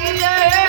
Yeah.